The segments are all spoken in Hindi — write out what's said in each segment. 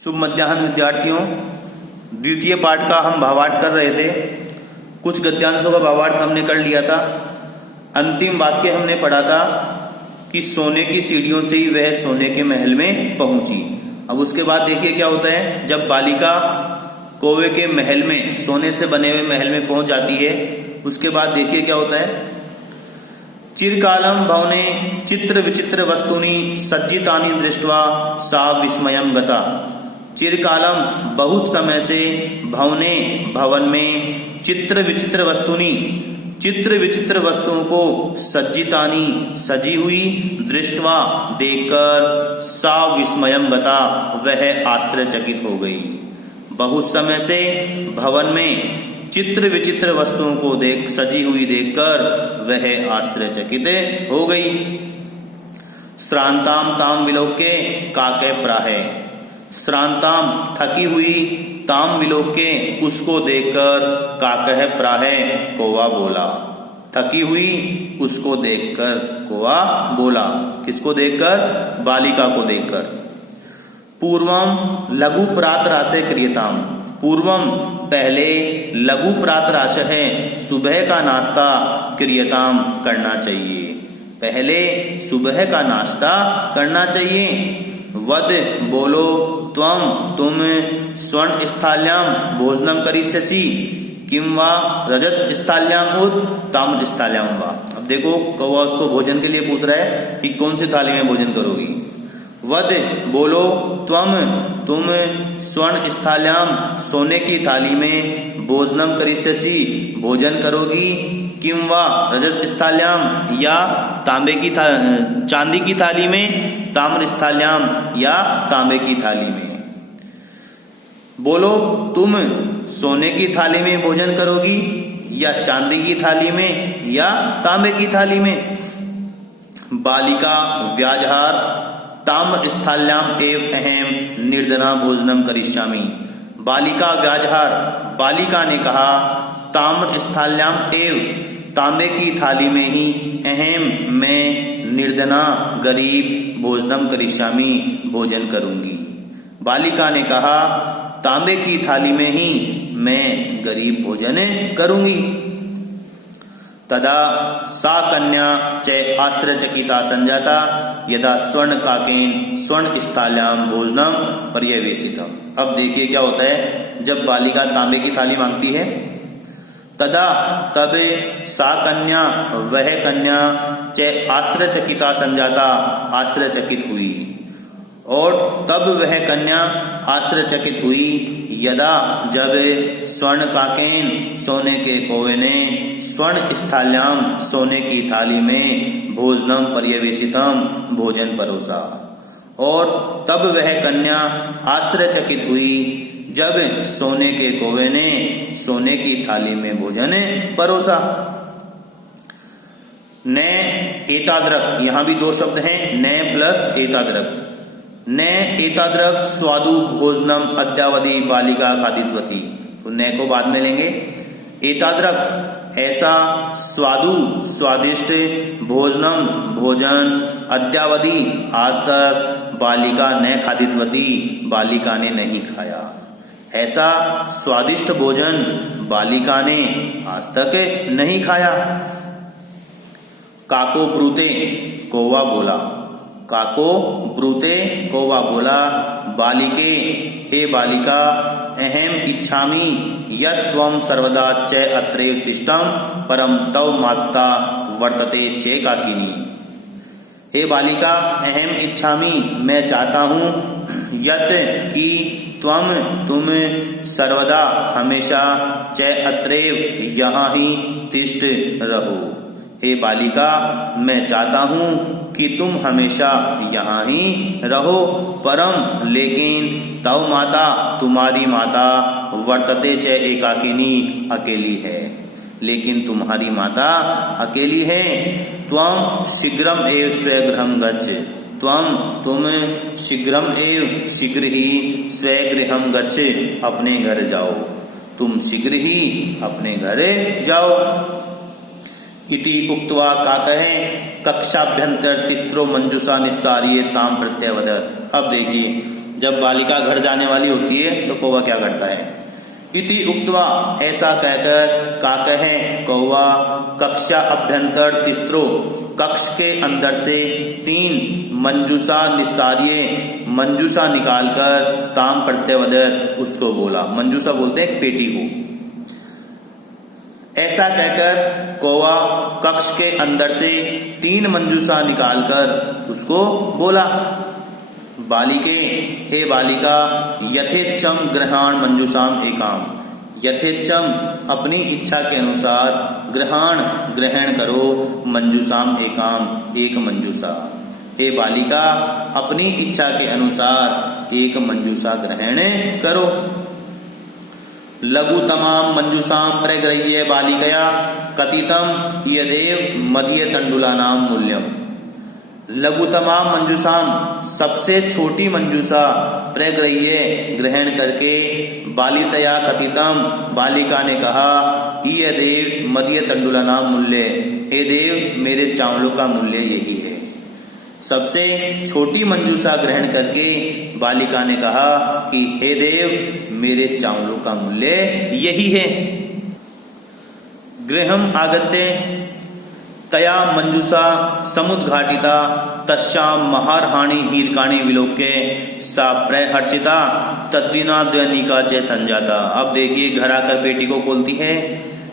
शुभ मध्याह्न विद्यार्थियों। द्वितीय पाठ का हम भावार्थ कर रहे थे। कुछ गद्यांशों का भावार्थ हमने कर लिया था। अंतिम वाक्य हमने पढ़ा था कि सोने की सीढ़ियों से ही वह सोने के महल में पहुंची। अब उसके बाद देखिए क्या होता है। जब बालिका कौवे के महल में, सोने से बने हुए महल में पहुंच जाती है, उसके बाद देखिए क्या होता है। चिरकालम भवने चित्र विचित्र वस्तुनि सज्जितानि दृष्ट्वा सा विस्मयं गता। चिरकालम बहुत समय से, भवने भवन में, चित्र विचित्र वस्तुनि चित्र विचित्र वस्तुओं को, सज्जितानी सजी हुई, दृष्टवा देखकर, सा विस्मयं गता वह आश्चर्यचकित हो गई। बहुत समय से भवन में चित्र विचित्र वस्तुओं को सजी हुई देखकर वह आश्चर्यचकित हो गई। श्रांताम ताम विलोक्य काके प्राहे। श्रांताम थकी हुई, ताम विलोक्य उसको देखकर, काकह प्राहे कौवा बोला। थकी हुई उसको देखकर कौवा बोला। किसको देखकर? बालिका को देखकर। पूर्वम लघु प्रातराशे क्रियताम। पूर्वम पहले, लघु प्रातराश है सुबह का नाश्ता, क्रियताम करना चाहिए। पहले सुबह का नाश्ता करना चाहिए। वद बोलो, त्वम तुम, स्वर्ण स्थाल्याम भोजनम करिष्यसि, किम वा रजत स्थाल्याम उत ताम्र स्थाल्याम वा। अब देखो कौवा उसको भोजन के लिए पूछ रहा है कि कौन सी थाली में भोजन करोगी। वद बोलो, त्वम तुम, स्वर्ण स्थाल्याम सोने की थाली में, भोजनम करिष्यसि भोजन करोगी, किम वा रजत स्थाल्याम या चांदी की थाली में, ताम्र स्थाल्याम या तांबे की थाली में। बोलो तुम सोने की थाली में भोजन करोगी या चांदी की थाली में या तांबे की थाली में। बालिका व्याजहार ताम्र स्थाल्याम एव अहम निर्जना भोजनम करिष्यामि। बालिका व्याजहार, बालिका ने कहा, ताम्र स्थाल्याम एव तांबे की थाली में ही, अहम मैं, निर्धना गरीब, भोजनम करिष्यामि भोजन करूंगी। बालिका ने कहा, तांबे की थाली में ही मैं गरीब भोजन करूंगी। तदा सा कन्या च आश्चर्यचकिता संजाता यदा स्वर्ण काकेन स्वर्ण स्थाल्याम भोजनम पर्यवेशितम। अब देखिए क्या होता है। जब बालिका तांबे की थाली मांगती है, तदा तब, सा कन्या वह कन्या, च आश्चर्यचकिता संजाता आश्चर्यचकित हुई, और तब वह कन्या आश्चर्यचकित हुई, यदा जब, स्वर्ण काकेन सोने के कौवे ने, स्वर्ण स्थाल्याम सोने की थाली में, भोजनम पर्यवेशितम भोजन परोसा। और तब वह कन्या आश्चर्यचकित हुई जब सोने के कौवे ने सोने की थाली में भोजन परोसा। न एताद्रक, यहां भी दो शब्द हैं, न प्लस एताद्रक। न एताद्रक स्वादु भोजनम अद्यावधि बालिका खादितवती। तो न को बाद में लेंगे। एताद्रक ऐसा, स्वादु स्वादिष्ट, भोजनम भोजन, अद्यावधि आज तक, बालिका न खादितवती बालिका ने नहीं खाया। ऐसा स्वादिष्ट भोजन बालिका ने आज तक नहीं खाया। काको ब्रूते कौवा बोला। काको ब्रूते कौवा बोला, बालिके हे बालिका, अहम इच्छामि यत् त्वं सर्वदा च अत्रैव तिष्ठं परम तव माता वर्तते चेकाकिनी। हे बालिका, अहम इच्छामि मैं चाहता हूँ, यत् कि, त्वम तुम, सर्वदा हमेशा, च अत्रैव यहाँ ही, तिष्ठ रहो। हे बालिका, मैं चाहता हूँ कि तुम हमेशा यहाँ ही रहो, परम लेकिन, तव माता तुम्हारी माता, वर्तते च एकाकिनी अकेली है, लेकिन तुम्हारी माता अकेली है। त्वं शीघ्रम एव स्वगृहं गच्छ। त्वं तुम, शीघ्रम एव शीघ्र ही, स्वगृहं गच्छ अपने घर जाओ। तुम शीघ्र ही अपने घर जाओ। इति उक्त्वा काकः कक्षाभ्यंतर तिस्रो मंजुषा निस्सार्ये ताम प्रत्यवदत्। अब देखिए जब बालिका घर जाने वाली होती है तो कौवा क्या करता है? इति उक्त्वा, ऐसा कहकर, काकः कौवा कक्षा अभ्यंतर तिस्रो, कक्ष के अंदर से 3 मंजूषा निस्सार्य, मंजूषा निकालकर, ताम प्रत्यवदत्, उसको बोला। मंजूषा बोलते हैं पेटी को। ऐसा कहकर कौवा कक्ष के अंदर से 3 मंजूषा निकालकर उसको बोला। बालिके, हे बालिका, यथेच्छम ग्रहण मंजूषाम एकाम, यथेच्छम अपनी इच्छा के अनुसार, ग्रहण करो, मंजूषाम एकाम, एक मंजूषा। हे बालिका, अपनी इच्छा के अनुसार एक मंजूषा ग्रहण करो। लघुतमाम मंजूषाम प्रगृह्य बालिकया कथितम यदेव मदीय तंडुलानाम मूल्यम। लघुतमाम मंजूषाम, सबसे छोटी मंजूषा, प्रगृह्य ग्रहण करके, बालितया कथितम, बालिका ने कहा, यदेव मदीय तंडुलानाम मूल्य, हे देव मेरे चावलों का मूल्य यही है। सबसे छोटी मंजूषा ग्रहण करके बालिका ने कहा कि हे देव मेरे चावलों का मूल्य यही है। गृहम आगत्य तया मंजूषा समुद्घाटिता तस्याम महारहाणि हीरकाणि विलोक्य सा प्रहर्षिता तद्विना द्वनिका च संजाता। अब देखिए, घर आकर पेटी को खोलती है।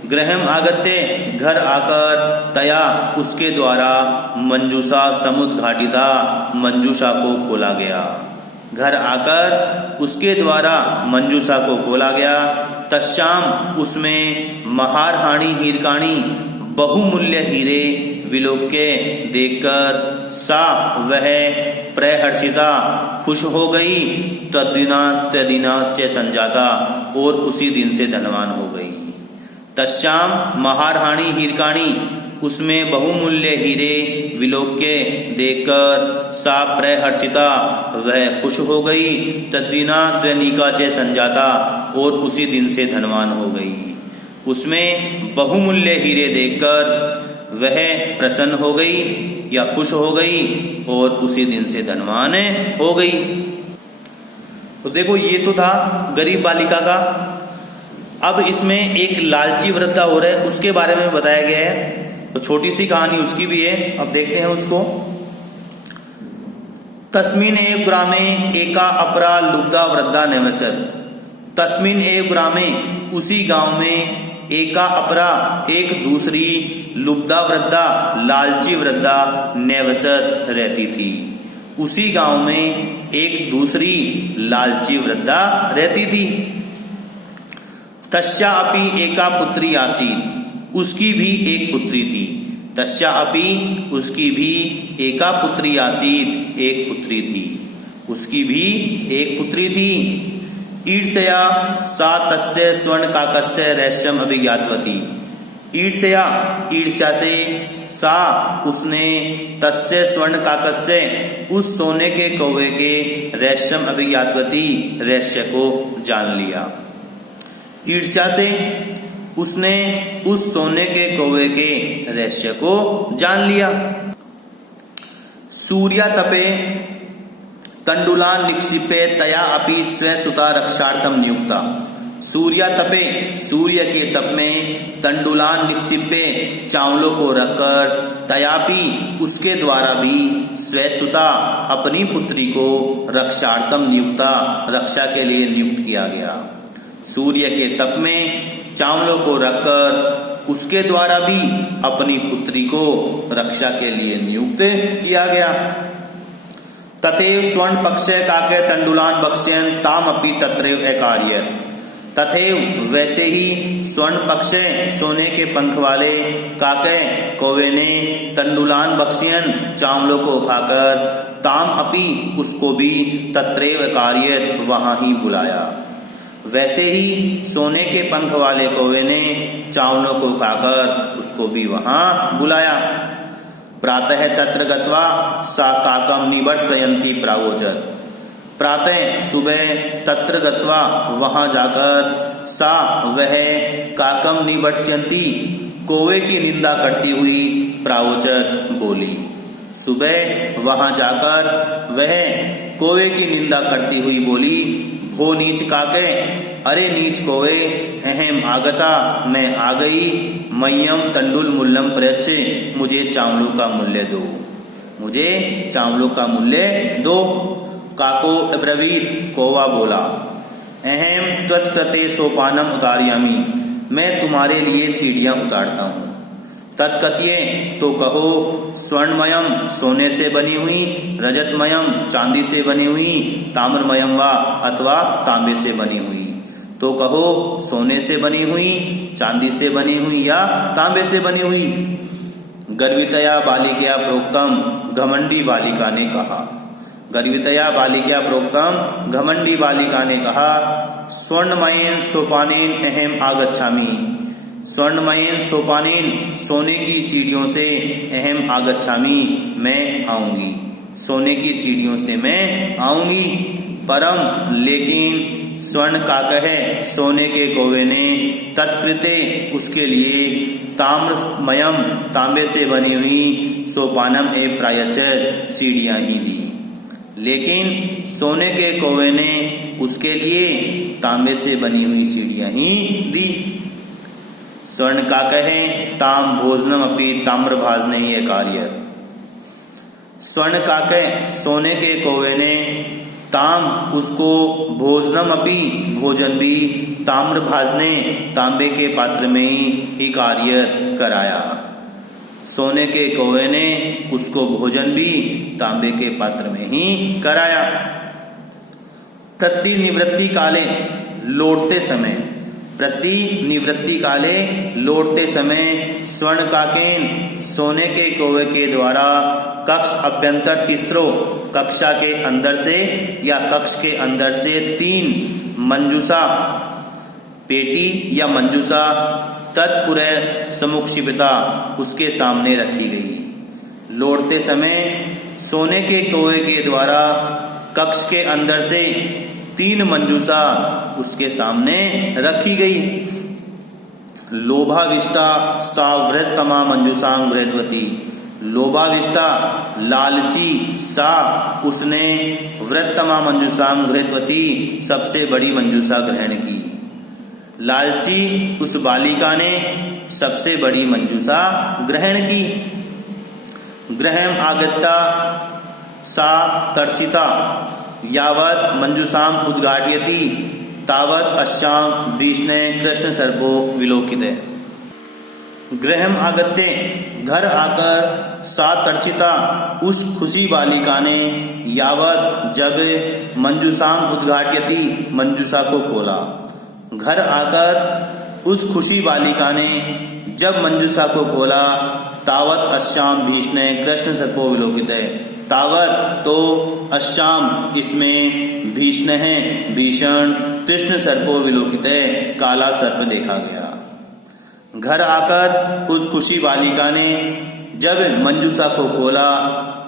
गृहम आगत्य, घर आकर, तया उसके द्वारा, मंजूषा समुद्घाटिता, मंजूषा को खोला गया। घर आकर उसके द्वारा मंजूषा को खोला गया। तस्याम उसमें, महारहाणि हीरकाणि बहुमूल्य हीरे, विलोक्य देखकर, सा वह, प्रहर्षिता खुश हो गई, तद्दिना च संजाता और उसी दिन से धनवान हो गई। तस्याम महारहाणि हीरकाणि, उसमें बहुमूल्य हीरे, विलोक्य देखकर, सा प्रहर्षिता वह खुश हो गई, तद्विना द्वनिका च संजाता और उसी दिन से धनवान हो गई। उसमें बहुमूल्य हीरे देखकर वह प्रसन्न हो गई या खुश हो गई और उसी दिन से धनवान हो गई। तो देखो, ये तो था गरीब बालिका का। अब इसमें एक लालची वृद्धा हो रहा है, उसके बारे में बताया गया है। तो छोटी सी कहानी उसकी भी है, अब देखते हैं उसको। तस्मिन एव ग्रामे एका अपरा लुब्धा वृद्धा निवसत। तस्मिन एव ग्रामे, उसी गांव में, एका अपरा एक दूसरी, लुब्धा वृद्धा लालची वृद्धा, निवसत रहती थी। उसी गांव में एक दूसरी लालची वृद्धा रहती थी। तस्या अपि एका पुत्री आसीत्, उसकी भी एक पुत्री थी। तस्या अपि, उसकी भी, एका पुत्री आसीत्, एक पुत्री थी, उसकी भी एक पुत्री थी। ईर्ष्या सा तस्य स्वर्ण काकस्य रहस्यम अभिज्ञातवती। ईर्ष्या, ईर्ष्या से, सा उसने, तस्य स्वर्ण काकस्य उस सोने के कौवे के, रहस्यम अभिज्ञातवती रहस्य को जान लिया। ईर्ष्या से उसने उस सोने के कौवे के रहस्य को जान लिया। सूर्या तपे तंडुलान निक्षिपे तया अपि स्वसुता रक्षार्थम नियुक्ता। सूर्या तपे, सूर्य के तप में, तंडुलान निक्षिपे चावलों को रखकर, तयापि उसके द्वारा भी, स्वसुता अपनी पुत्री को, रक्षार्थम नियुक्ता रक्षा के लिए नियुक्त किया गया। सूर्य के तप में चावलों को रखकर उसके द्वारा भी अपनी पुत्री को रक्षा के लिए नियुक्त किया गया। तथैव स्वर्ण पक्षे काके तंडुलान बक्ष्यन ताम अपि तत्रैव अकार्यत। तथैव वैसे ही, स्वर्ण पक्षे सोने के पंख वाले, काके कौवे ने, तंडुलान बक्ष्यन चावलों को खाकर, ताम अपि उसको भी, तत्रैव अकार्यत वहां ही बुलाया। वैसे ही सोने के पंख वाले कौवे ने चावलों को खाकर उसको भी वहां बुलाया। प्रातः तत्र गत्वा सा काकम निवर्षयन्ती प्रावोचत। प्रातः सुबह, तत्र गत्वा वहां जाकर, सा वह, काकम निवर्षयन्ती कौवे की निंदा करती हुई, प्रावोचत बोली। सुबह वहां जाकर वह कौवे की निंदा करती हुई बोली, भो नीच काके, अरे नीच कौवे, अहम आगता, मैं आ गई, मय्यम तंडुल मूल्यम प्रयच्छ, मुझे चावलों का मूल्य दो, मुझे चावलों का मूल्य दो। काको अब्रवीत, कौवा बोला, अहम त्वत्कृते सोपानम उतारयामि, मैं तुम्हारे लिए सीढ़ियां उतारता हूँ। तत्कथये, तो कहो, स्वर्णमयम, सोने से बनी हुई, रजतमयम, चांदी से बनी हुई, ताम्रमयम वा, अथवा तांबे से बनी हुई। तो कहो, सोने से बनी हुई, चांदी से बनी हुई या तांबे से बनी हुई। गर्वितया बालिकया प्रोक्तम, घमंडी बालिका ने कहा। गर्वितया बालिकया प्रोक्तम, घमंडी बालिका ने कहा, स्वर्णमयेन सोपानेन अहम आगच्छामि, स्वर्णमयेन सोपानेन, सोने की सीढ़ियों से, अहम आगच्छामि, मैं आऊंगी, सोने की सीढ़ियों से मैं आऊंगी। परम, लेकिन, स्वर्ण काकः, सोने के कौवे ने, तत्कृते, उसके लिए, ताम्रमयम, तांबे से बनी हुई, सोपानम ए प्रायश्च, सीढ़ियां ही दी। लेकिन सोने के कौवे ने उसके लिए तांबे से बनी हुई सीढ़ियां ही दी। स्वर्ण काकः ताम भोजनम अपनी ताम्र भाजने ही कार्य। स्वर्ण काकः, सोने के कौवे ने, ताम, उसको, भोजनम अपी, भोजन भी, ताम्र भाजने, तांबे के पात्र में ही कार्य कराया। सोने के कौवे ने उसको भोजन भी तांबे के पात्र में ही कराया। प्रतिनिवृत्ति काले, लौटते समय, प्रतिनिवृत्ति काले, लौटते समय, स्वर्ण काकेन, सोने के कौवे के द्वारा, कक्ष अभ्यंतर तिस्रो, कक्षा के अंदर से या कक्ष के अंदर से 3 मंजूषा, पेटी या मंजूषा, तत्पुरः समुक्षिपिता, उसके सामने रखी गई। लौटते समय सोने के कौवे के द्वारा कक्ष के अंदर से 3 मंजूषा उसके सामने रखी गई। लोभाविष्टा सा वृहत्तमा मंजूषां गृहीतवती, लोभाविष्टा, लालची, सा, उसने, वृहत्तमा मंजूषां गृहीतवती, सबसे बड़ी मंजूषा ग्रहण की। लालची उस बालिका ने सबसे बड़ी मंजूषा ग्रहण की। गृहम आगत्या सा तर्षिता, यावत् मंजूषाम उद्घाटयति तावत् अस्याम भीष्णे कृष्ण सर्पो विलोकिते। गृहम आगत्य, घर आकर, सा तर्षिता, उस खुशी बालिका ने, यावत्, जब, मंजूषाम उद्घाटयति, मंजूषा को खोला। घर आकर उस खुशी बालिका ने जब मंजूषा को खोला, तावत अस्याम भीष्णे कृष्ण सर्पो विलोकिते, तावत, तो, अस्याम, इसमें, भीष्ण है, भीषण, कृष्ण सर्पो विलोकिते, काला सर्प देखा गया। घर आकर उस खुशी बालिका ने जब मंजूषा को खोला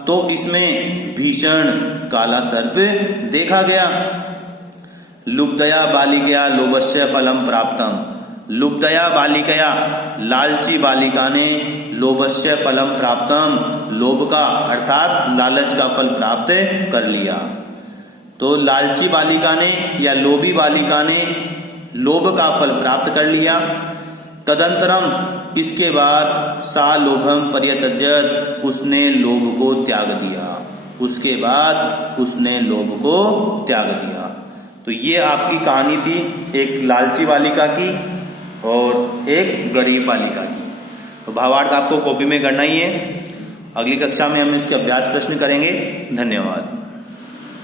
तो इसमें भीषण काला सर्प देखा गया। लुब्धया बालिकया लोभस्य फलम प्राप्तम, लुब्धया बालिकया, लालची बालिका ने, लोभस्य फलम प्राप्तम, लोभ का अर्थात लालच का फल प्राप्त कर लिया। तो लालची बालिका ने या लोभी बालिका ने लोभ का फल प्राप्त कर लिया। तदंतरम, इसके बाद, सा लोभम पर्यत्यजत, उसने लोभ को त्याग दिया। उसके बाद उसने लोभ को त्याग दिया। तो ये आपकी कहानी थी एक लालची बालिका की और एक गरीब बालिका की। तो भावार्थ आपको कॉपी में करना ही है। अगली कक्षा में हम इसके अभ्यास प्रश्न करेंगे। धन्यवाद।